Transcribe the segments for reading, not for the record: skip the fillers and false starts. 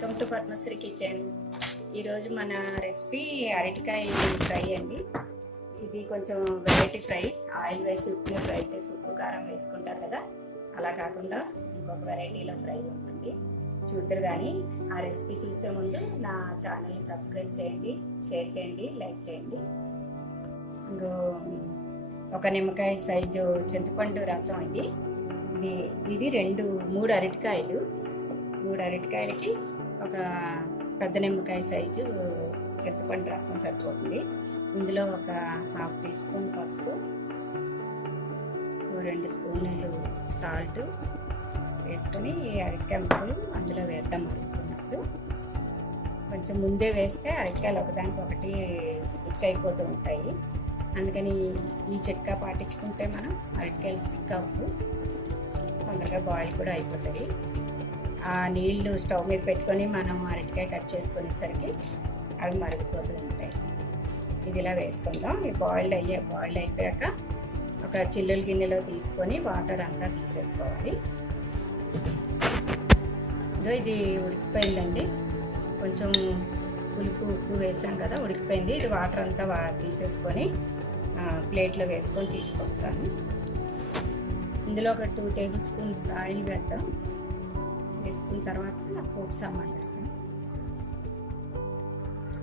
Welcome to Padmashri kitchen. ఈరోజు మన recipe అరటికాయ ఫ్రై అండి. ఇది కొంచెం వెరైటీ ఫ్రై. ఆయిల్ వేసి ఉప్పుని ఫ్రై చేసి ఉప్పు కారం వేసుకుంటారు కదా, అలా కాకుండా ఇంకొక వెరైటీలో ఫ్రై ఉంటుంది. చూద్దరు కానీ ఆ రెసిపీ చూసే ముందు నా ఛానల్ని సబ్స్క్రైబ్ చేయండి, షేర్ చేయండి, లైక్ చేయండి. ఇంకో ఒక నిమ్మకాయ సైజు చింతపండు రసం ఇది మూడు అరటికాయలకి ఒక పెద్ద నిమ్మకాయ సైజు చింతపండు రసం సరిపోతుంది. ఇందులో ఒక 1/2 టీ స్పూన్ పసుపు, 2 స్పూన్లు సాల్ట్ వేసుకొని ఈ అరటికాయ ముక్కలు అందులో వేద్దాం. అనుకున్నప్పుడు కొంచెం ముందే వేస్తే అరటికాయలు ఒకదానికొకటి స్టిక్ అయిపోతూ ఉంటాయి. అందుకని ఈ చిట్కా పాటించుకుంటే మనం అరటికాయలు స్టిక్ అవ్వదు, తొందరగా బాయిల్ కూడా అయిపోతుంది. ఆ నీళ్లు స్టవ్ మీద పెట్టుకొని మనం అరటికాయ కట్ చేసుకునేసరికి అవి మరిగిపోతూ ఉంటాయి. ఇది ఇలా వేసుకుందాం. ఈ బాయిల్డ్ అయిపోయాక ఒక చిల్లుల గిన్నెలో తీసుకొని వాటర్ అంతా తీసేసుకోవాలి. ఇది ఉడికిపోయిందండి. కొంచెం ఉప్పు వేసాం కదా, ఉడికిపోయింది. ఇది వాటర్ అంతా తీసేసుకొని ప్లేట్లో వేసుకొని తీసుకొస్తాను. ఇందులో ఒక 2 టేబుల్ స్పూన్స్ ఆయిల్ వేద్దాం. వేసుకున్న తర్వాత పోపు సామాన్లు వేద్దాం.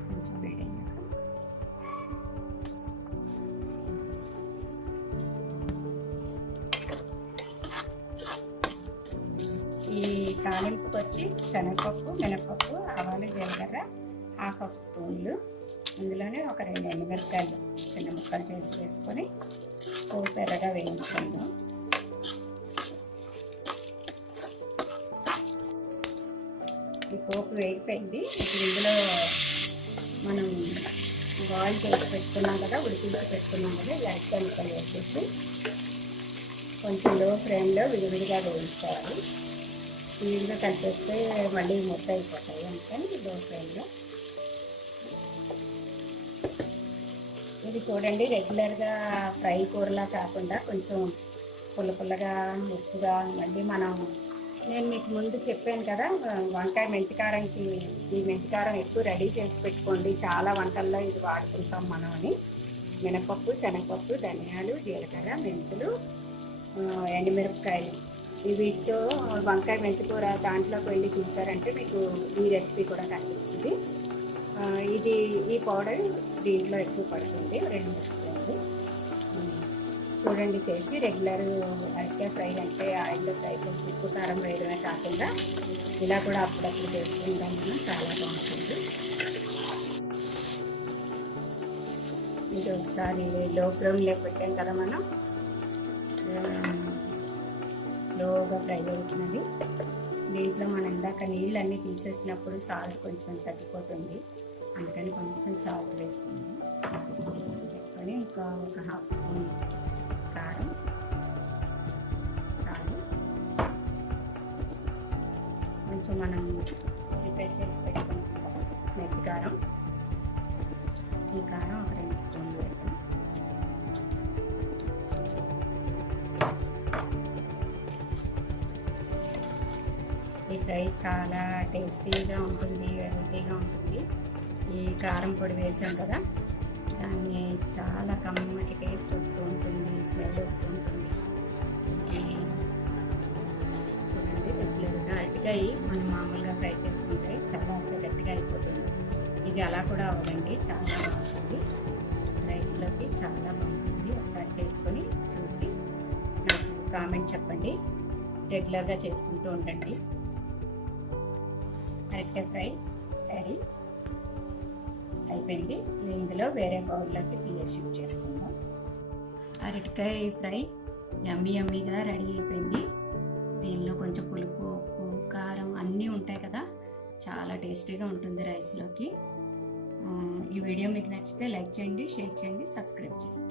కొంచెం వేడయ్యాక ఈ తాలింపుకి వచ్చి శనగపప్పు, మినపప్పు, ఆవాలు, జీలకర్ర 1/2 కప్ స్పూన్లు. ఇందులోనే ఒక 2 ఎండుమిరపకాయలు చిన్న ముక్కలు చేసి వేసుకొని పోపు ఎర్రగా వేయించుకుందాం. ఈ పోపు వేగిపోయింది. ఇప్పుడు ఇందులో మనం బాయిల్ చేసి పెట్టుకున్నాం కదా, ఉడికించి పెట్టుకున్నాం కదా, ఈ అరటికాయ ముక్కలు వేసేసి కొంచెం లో ఫ్లేమ్లో విడివిడిగా వేయించుకోవాలి. విడిగా కలిపేస్తే మళ్ళీ ముద్ద అయిపోతాయి. అందుకని లో ఫ్లేమ్లో. ఇది చూడండి, రెగ్యులర్గా ఫ్రై కూరలా కాకుండా కొంచెం పుల్లగా ఉప్పుగా, మళ్ళీ నేను మీకు ముందు చెప్పాను కదా, వంకాయ మెంతికారంకి ఈ మెంతికారం ఎక్కువ రెడీ చేసి పెట్టుకోండి, చాలా వంటల్లో ఇది వాడుకుంటాం మనం అని. మినపప్పు, శనగపప్పు, ధనియాలు, జీలకర్ర, మెంతులు, ఎండుమిరపకాయలు, వీటితో వంకాయ మెంతికూర దాంట్లోకి వెళ్ళి చూసారంటే మీకు ఈ రెసిపీ కూడా కనిపిస్తుంది. ఈ పౌడర్ దీంట్లో ఎక్కువ పడుతుంది, 2 స్పూన్లు. చూడండి, చేసి రెగ్యులర్ అరటికాయ ఫ్రై అంటే ఆయిల్లో ఫ్రై చేసి ఉప్పు కారం వేయడమే కాకుండా ఇలా కూడా అప్పుడప్పుడు చేసుకుంటాం మనం, చాలా బాగుంటుంది. ఇది ఒకసారి లో ఫ్లేమ్లో పెట్టాం కదా మనం, స్లోగా ఫ్రై అవుతున్నది. దీంట్లో మనం ఇందాక నీళ్ళన్నీ తీసేసినప్పుడు సాల్ట్ కొంచెం తగ్గిపోతుంది, అందుకని కొంచెం సాల్ట్ వేసుకుందాం. వేసుకొని ఒక 1/2 స్పూన్ కారం చాలు. కొంచెం మనం ప్రిపేర్ చేసి పెట్టుకుంటాం కదా మెత్తి కారం, ఈ కారం ఒక 2 స్పూన్లు వేద్దాం. ఈ ఫ్రై చాలా టేస్టీగా ఉంటుంది, వెరైటీగా ఉంటుంది. ఈ కారం పొడి వేసాం కదా, దాన్ని చాలా కమ్మటి టేస్ట్ వస్తూ ఉంటుంది, స్మెల్ వస్తూ ఉంటుంది. చూడండి, రెగ్యులర్గా అరటికాయ మనం మామూలుగా ఫ్రై చేసుకుంటే చాలా గట్టిగా అయిపోతుంది. ఇది అలా కూడా అవ్వదండి, చాలా బాగుంటుంది. రైస్లోకి చాలా బాగుంటుంది. ఒకసారి చేసుకొని చూసి నాకు కామెంట్ చెప్పండి. రెగ్యులర్గా చేసుకుంటూ ఉండండి. అరటికాయ ఫ్రై రెడీ అయిపోయింది. ఇందులో వేరే బౌల్లోకి షిఫ్ట్ చేసుకుందాం. అరటికాయ ఫ్రై యమ్మీగా రెడీ అయిపోయింది. దీనిలో కొంచెం పులుపు, ఉప్పు, కారం అన్నీ ఉంటాయి కదా, చాలా టేస్టీగా ఉంటుంది రైస్లోకి. ఈ వీడియో మీకు నచ్చితే లైక్ చేయండి, షేర్ చేయండి, సబ్స్క్రైబ్ చేయండి.